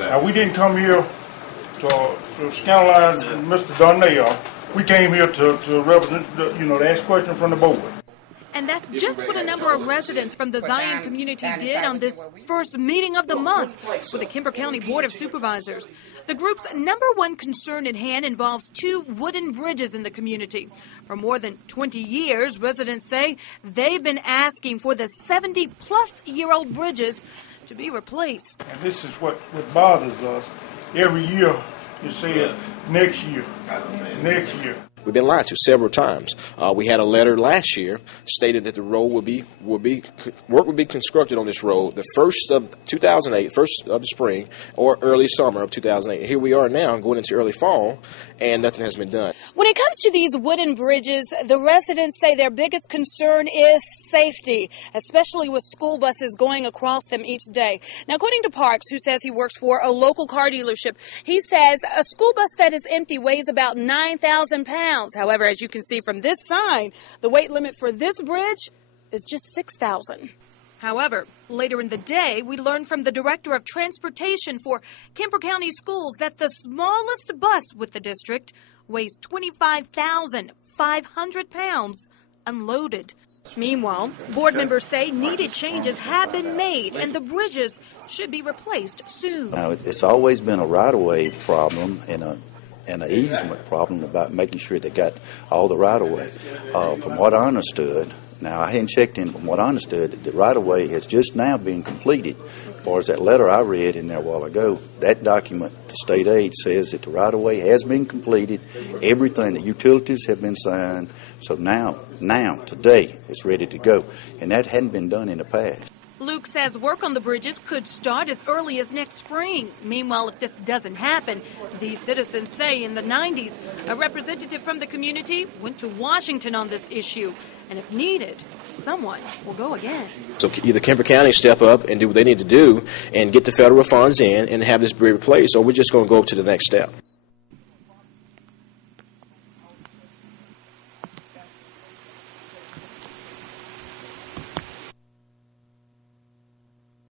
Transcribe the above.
Now, we didn't come here to scandalize Mr. Darnell. We came here to represent, to ask questions from the board. And that's just what a number of residents from the Zion community did on this first meeting of the month with the Kemper County Board of Supervisors. The group's number one concern at hand involves 2 wooden bridges in the community. For more than 20 years, residents say they've been asking for the 70-plus-year-old bridges to be replaced. And this is what bothers us. Every year, you say it next year, next year. We've been lied to several times. We had a letter last year stated that the road work would be constructed on this road the 1st of 2008, 1st of the spring, or early summer of 2008. Here we are now going into early fall, and nothing has been done. When it comes to these wooden bridges, the residents say their biggest concern is safety, especially with school buses going across them each day. Now, according to Parks, who says he works for a local car dealership, he says a school bus that is empty weighs about 9,000 pounds. However, as you can see from this sign, the weight limit for this bridge is just 6,000. However, later in the day, we learned from the Director of Transportation for Kemper County Schools that the smallest bus with the district weighs 25,500 pounds unloaded. Meanwhile, board members say needed changes have been made and the bridges should be replaced soon. Now, it's always been a right-of-way problem and an easement problem about making sure they got all the right-of-way. From what I understood, now I hadn't checked in, from what I understood, the right-of-way has just now been completed. As far as that letter I read in there a while ago, that document, the state aid, says that the right-of-way has been completed, everything, the utilities have been signed, so now, today, it's ready to go. And that hadn't been done in the past. Luke says work on the bridges could start as early as next spring. Meanwhile, if this doesn't happen, these citizens say in the 90s, a representative from the community went to Washington on this issue. And if needed, someone will go again. So either Kemper County step up and do what they need to do and get the federal funds in and have this bridge replaced, or we're just going to go to the next step.